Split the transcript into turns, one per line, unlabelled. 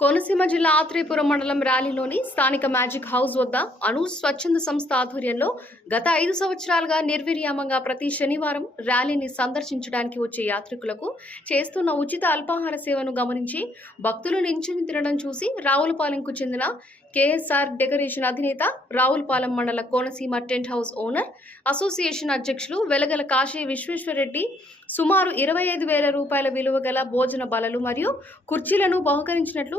కోనసీమ జిల్లా ఆత్రేయపురం మండలం ర్యాలీలోని స్థానిక మ్యాజిక్ హౌస్ వద్ద అను స్వచ్ఛంద సంస్థ ఆధ్వర్యంలో గత ఐదు సంవత్సరాలుగా నిర్విర్యామంగా ప్రతి శనివారం ర్యాలీని సందర్శించడానికి వచ్చే యాత్రికులకు చేస్తున్న ఉచిత అల్పాహార సేవను గమనించి భక్తులు నించుని తినడం చూసి రావులపాలెంకు చెందిన కేఎస్ఆర్ డెకరేషన్ అధినేత రావులపాలెం మండల Konaseema tent house owner association అధ్యక్షులు వెలగల కాశీ విశ్వేశ్వరరెడ్డి సుమారు ఇరవై ఐదు వేల రూపాయల విలువ గల భోజన బలలు మరియు కుర్చీలను బహుకరించినట్లు